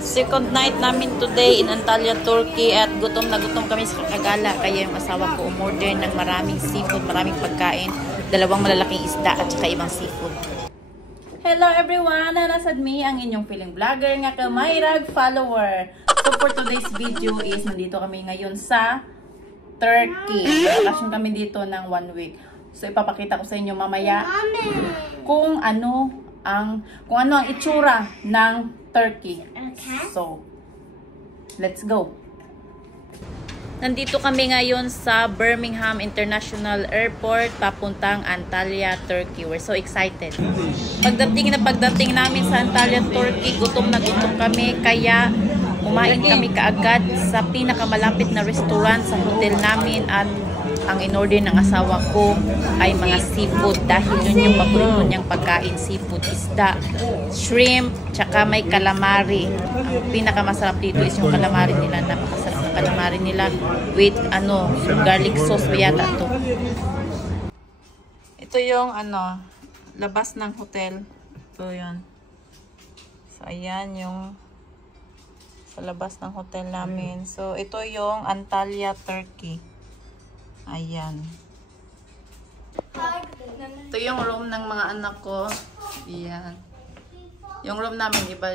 Second night namin today in Antalya, Turkey at gutom na gutom kami sa kakagala. Kaya yung asawa ko umorder ng maraming seafood, maraming pagkain, 2 malalaking isda at saka ibang seafood. Hello everyone! Nasad me ang inyong piling vlogger nga ka Mayrag follower. So for today's video is nandito kami ngayon sa Turkey. Bakasyon kami dito ng 1 week. So ipapakita ko sa inyo mamaya kung ano ang itsura ng Turkey. So, let's go. Nandito kami ngayon sa Birmingham International Airport papuntang Antalya, Turkey. We're so excited. Pagdating namin sa Antalya, Turkey, gutom na gutom kami kaya kumain kami kaagad sa pinakamalapit na restaurant sa hotel namin at ang in-order ng asawa ko ay mga seafood dahil yun yung paborito niyang pagkain, seafood, isda, shrimp, tsaka may calamari. Ang pinakamasarap dito is yung calamari nila, napakasarap ng calamari nila with garlic sauce yata to. Ito yung labas ng hotel. Ito yun. So ayan yung sa labas ng hotel namin. So ito yung Antalya, Turkey. Ayan. Ito yung room ng mga anak ko. Ayan. Yung room namin, iba.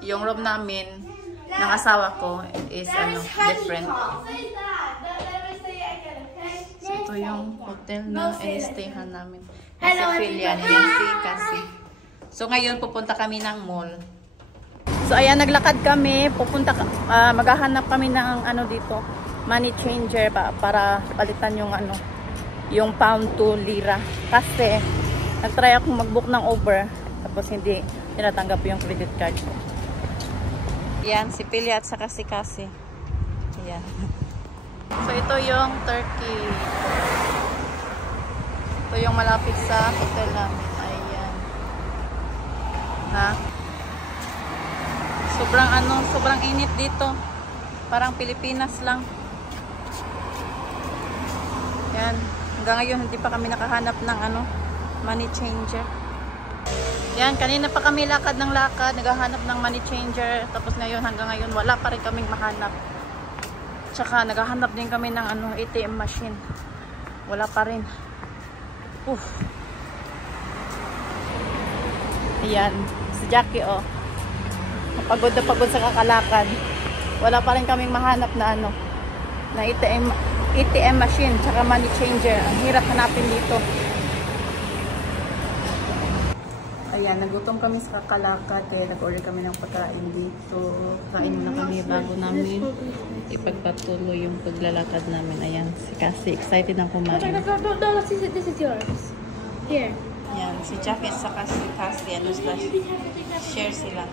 Yung room namin ng asawa ko is different. So ito yung hotel na i-stayhan namin. Si Philia, yan si Cassie. So ngayon pupunta kami ng mall. So ayan, naglakad kami. Maghahanap kami ng dito. Money changer para palitan yung pound to lira kasi nagtry akong mag-book ng Uber tapos hindi tinatanggap yung credit card ko. Yan si Philia at saka si Cassie. Yan. So ito yung Turkey. Ito yung malapit sa hotel namin. Ayan. Ha? Sobrang init dito. Parang Pilipinas lang. Yan. Hanggang ngayon hindi pa kami nakahanap ng money changer. Yan, kanina pa kami lakad ng lakad, naghahanap ng money changer. Tapos ngayon hanggang ngayon wala pa rin kaming mahanap. Tsaka naghahanap din kami ng ATM machine. Wala pa rin. Ayan, si Jackie pagod na pagod sa kakalakad. Wala pa rin kaming mahanap na na ATM machine tsaka money changer. Ang hirap hanapin dito. Ayan, nagutom kami sa kakalakad kaya nag-order kami ng pagkain dito. Kain muna kami bago namin ipagpatuloy yung paglalakad namin. Ayan, si Cassie excited na kumain. This is yours. Here. Ayan, si Jackie at saka si Cassie share sila.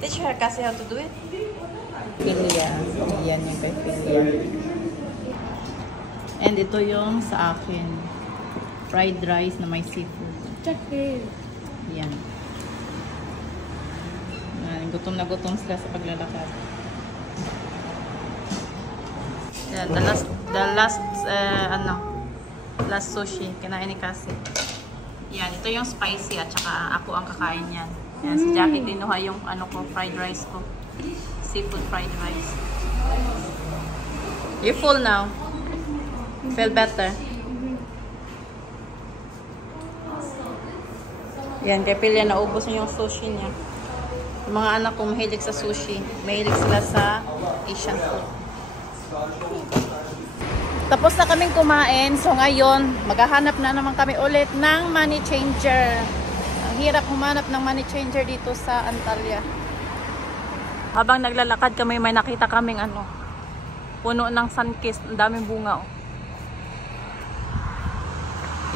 Did you hear Cassie how to do it? Philia. Ayan yung kay Philia. And ito yung sa akin. Fried rice na may seafood. Jackie. Ayan. Gutom na gutom sila sa paglalakad. Yeah, the last sushi. Kinain ni Cassie. Yan, ito yung spicy at saka ako ang kakain yan. Yan, si Jackie dinuha yung fried rice ko. Seafood fried rice. You're full now. Feel better? Yan, kay Philia naubos na yung sushi niya. Yung mga anak ko mahilig sa sushi. Mahilig sila sa Asian food. Tapos na kaming kumain. So ngayon, maghahanap na naman kami ulit ng money changer. Ang hirap humanap ng money changer dito sa Antalya. Habang naglalakad kami, may nakita kaming puno ng sunkist. Ang daming bunga.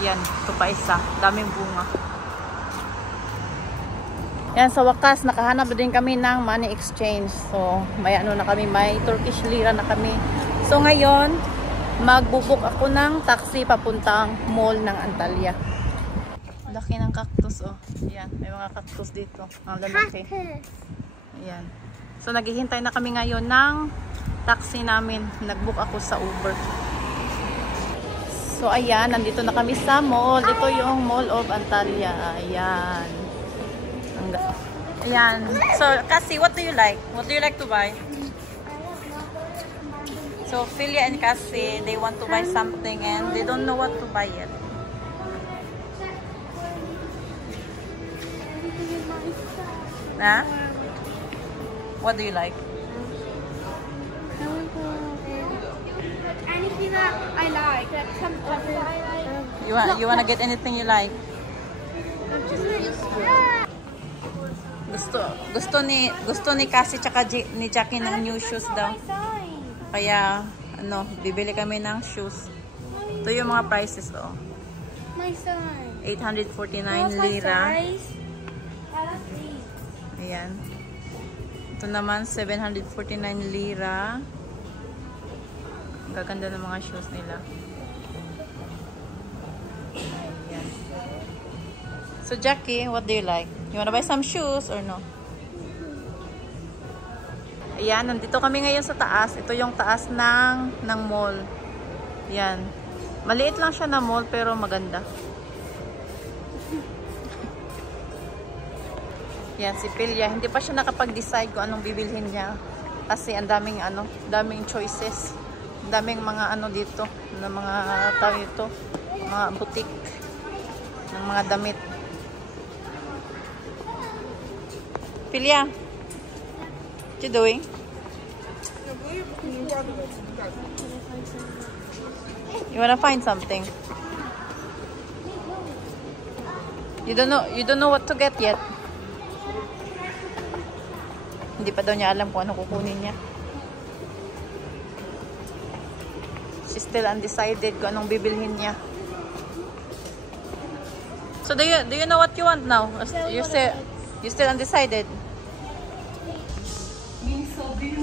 Yan, ito pa isa. Daming bunga. Yan, sa wakas, nakahanap din kami ng money exchange. So, may na kami, may Turkish lira na kami. So, ngayon, magbubuk ako ng taxi papuntang mall ng Antalya. Laki ng cactus, Yan, may mga cactus dito. Ang lalaki. Ayan. So, naghihintay na kami ngayon ng taxi namin. Nag-book ako sa Uber. So, ayan. Nandito na kami sa mall. Ito yung Mall of Antalya. Ayan. Ayan. So, Cassie, what do you like? What do you like to buy? So, Philia and Cassie, they want to buy something and they don't know what to buy yet. Huh? What do you like? Anything that I like some You wanna get anything you like? Gusto ni Cassie tsaka ni Jackie ng new shoes daw. Kaya ano, bibili kami ng shoes. Ito yung mga prices oh. My son. 849 lira. Ayan. Ito naman 749 lira. Ang gaganda ng mga shoes nila. Ayan. So Jackie, what do you like? You wanna buy some shoes or no? Ayan, nandito kami ngayon sa taas. Ito yung taas ng mall. Ayan. Maliit lang siya na mall pero maganda. Yan, si Philia. Hindi pa siya nakapag-decide kung anong bibilhin niya. Kasi ang daming choices. Ang daming mga dito. Na mga tao ito. Mga boutique. Ng mga damit. Philia, what you doing? You wanna find something? You don't know what to get yet. Hindi pa daw niya alam kung ano kukunin niya. She's still undecided kung anong bibilhin niya. So do you know what you want now? You still undecided?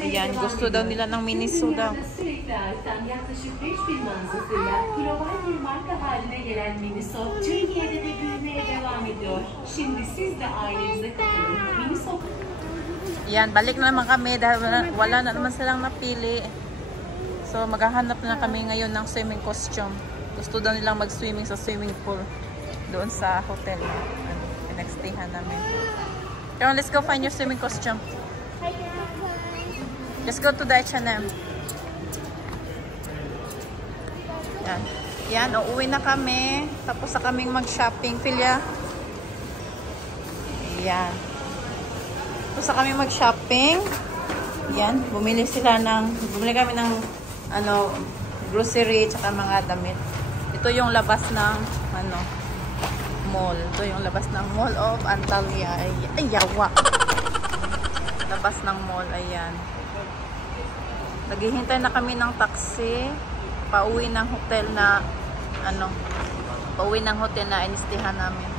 Ayan, gusto daw nila ng Miniso daw. Yaklaşık 5000 mağazasıyla global bir marka haline gelen Miniso, Türkiye'de de büyümeye devam ediyor. Şimdi siz de ailenize katılın. Miniso. Yan, balik na naman kami dahil wala na naman silang napili. So, maghahanap na kami ngayon ng swimming costume. Gusto daw nilang mag-swimming sa swimming pool doon sa hotel. Pinag-stayhan namin. Come on, let's go find your swimming costume. Let's go to the H&M. Yan. Yan, uuwi na kami. Tapos na kaming mag-shopping. Philia. Yan. Tapos na kami mag-shopping. Yan. Bumili kami ng grocery tsaka mga damit. Ito yung labas ng mall. Ito yung labas ng Mall of Antalya. Ay, yawa. Labas ng mall. Ayan. Naghihintay na kami ng taxi. Pauwi ng hotel na inistihan namin.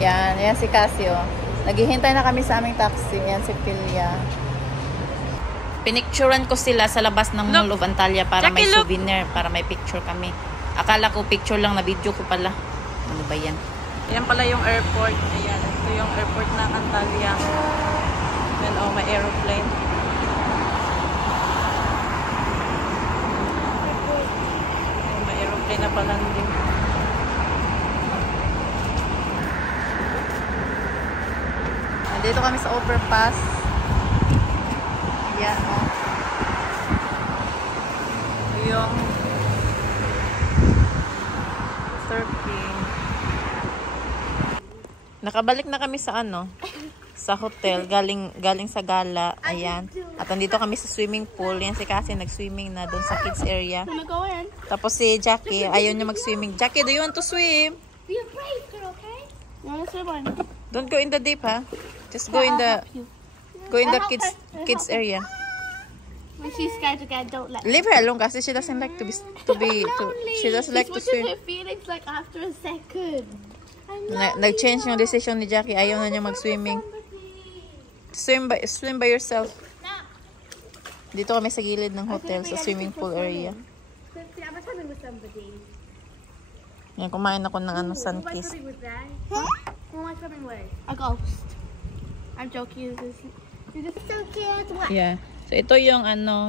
Ayan. Yan si Cassie, oh. Naghihintay na kami sa aming taxi. Yan si Philia. Pinicturean ko sila sa labas ng Mall of Antalya para Jackie, may souvenir, para may picture kami. Akala ko picture lang, na video ko pala. Ano ba yan? Yan pala yung airport. Ayan, ito yung airport ng Antalya. Yan, oh, may aeroplane. May aeroplane na pala din. Nandito kami sa overpass. Yan, oh. Yung Turkey. Nakabalik na kami sa sa hotel, galing sa gala. Ayan. At andito kami sa swimming pool. Yan si Cassie nag-swimming na doon sa kids area. Tapos si Jackie, ayaw niya mag-swimming. Jackie, do you want to swim? Be a brave girl, okay? You want to swim on? Don't go in the deep, ha? Just go in the kids area. When she's scared again, don't let her. Leave her alone kasi she doesn't like she doesn't like to swim. Her feelings like after a second. Nag-change yung decision ni Jackie. Ayaw na niya mag-swimming. Swim by yourself. Dito kami sa gilid ng hotel, sa swimming pool area. I'm swimming with somebody. Yan, kumain ako ng sun kiss. Who am I swimming with? A ghost. I'm joking. You're just so cute. Yeah. So ito yung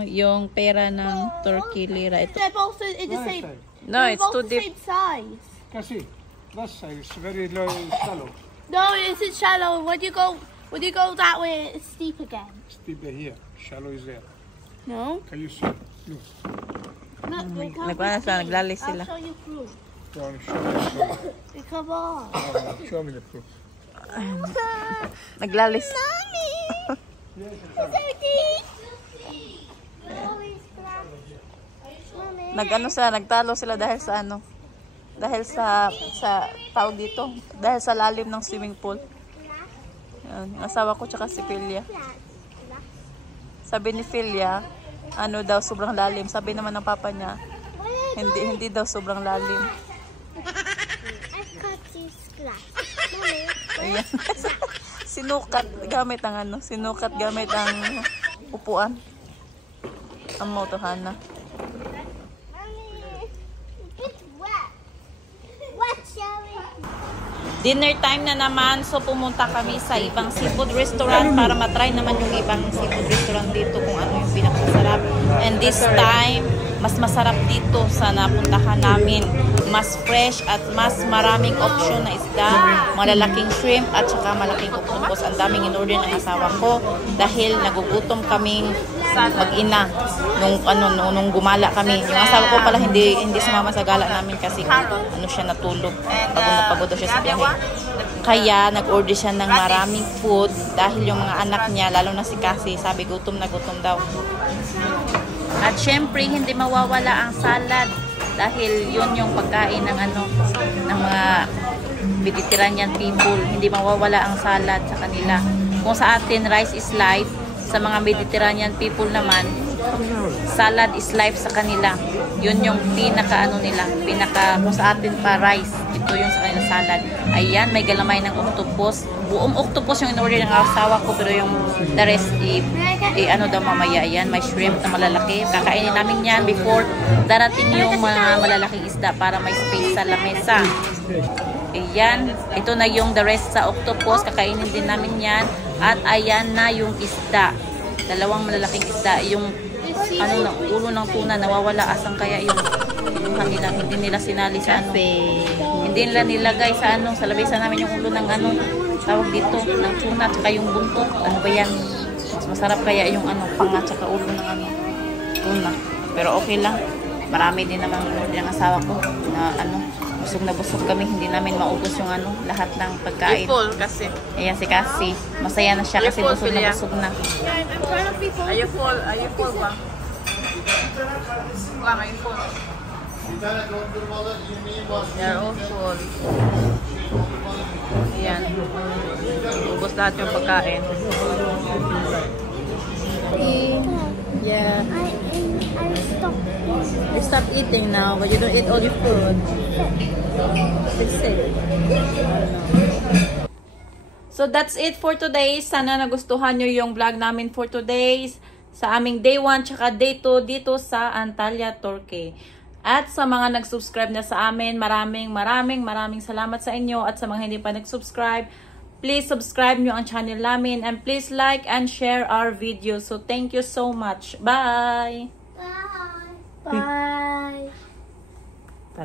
yung pera ng Turkey lira. Ito. They're both in the same. No, it's too the deep. same size. Cassie, that size is very low, shallow. No, it's in shallow. When you go that way, it's steep again. Steeper here. Shallow is there. No. Can you see? Look. Look, they come Nagpanas na, naglalis I'll sila. show you proof. Go on, show me the proof. Come on. Show me the proof. Naglalis. Mommy! Nagano sila, nagtalo sila dahil sa ano? Dahil sa tao dito, dahil sa lalim ng swimming pool. Yan, yung asawa ko tsaka si Philia. Sabi ni Philia, ano daw sobrang lalim. Sabi naman ng papa niya, hindi daw sobrang lalim. I've cut this glass. Mommy. Ayan. Sinukat gamit ang ano, sinukat gamit ang upuan. Ang motohana. It's wet. Wet, Shelly. Dinner time na naman, so pumunta kami sa ibang seafood restaurant para matry naman yung ibang seafood restaurant dito kung ano yung pinakamasarap. And this time, mas masarap dito sa napuntahan namin. Mas fresh at mas maraming option na isda, malalaking shrimp at saka malaking octopus. Ang daming in-order ng asawa ko dahil nagugutom kaming mag-ina nung gumala kami. Yung asawa ko pala hindi sumama sa gala namin kasi siya natulog. Pagod siya sa biyahe. Kaya nag-order siya ng maraming food dahil yung mga anak niya, lalo na si Cassie, sabi gutom na gutom daw. At syempre hindi mawawala ang salad dahil yun yung pagkain ng ng mga Mediterranean people. Hindi mawawala ang salad sa kanila. Kung sa atin rice is life, sa mga Mediterranean people naman salad is life sa kanila. Yun yung pinaka kung sa atin pa rice, ito yung sa kanila salad. Ayan, may galamay ng octopus. Buong octopus yung in-order ng asawa ko, pero yung the rest daw mamaya. Ayan, may shrimp na malalaki. Kakainin namin yan before darating yung mga malalaking isda para may space sa lamesa. Ayan, ito na yung the rest sa octopus. Kakainin din namin yan. At ayan na yung isda. Dalawang malalaking isda. Yung ulo ng tuna nawawala. Asan kaya yung kanila? Hindi nila sinali sa hindi nila nilagay sa sa labesa namin yung ulo ng tawag dito, ng tuna tsaka yung buntot. Ano ba yan? Mas masarap kaya yung panga tsaka ulo ng tuna. Pero okay lang. Marami din naman yung asawa ko na busog na busog kami. Hindi namin maubos yung lahat ng pagkain. Full kasi. Ayan si Cassie. Masaya na siya kasi Full, busog na busog na. Yeah, I'm trying to be full. Are you full? Are you full, Bang? Bang, are you full? They're all full. Ayan. Ubos lahat yung pagkain. Yeah. I stopped. You stop eating now, but you don't eat all your food. It's safe. So that's it for today. Sana nagustuhan nyo yung vlog namin for today. Sa aming day 1 tsaka day 2 dito sa Antalya, Turkey. At sa mga nag-subscribe na sa amin, maraming salamat sa inyo. At sa mga hindi pa nag-subscribe, please subscribe nyo ang channel namin. And please like and share our videos. So thank you so much. Bye! Bye.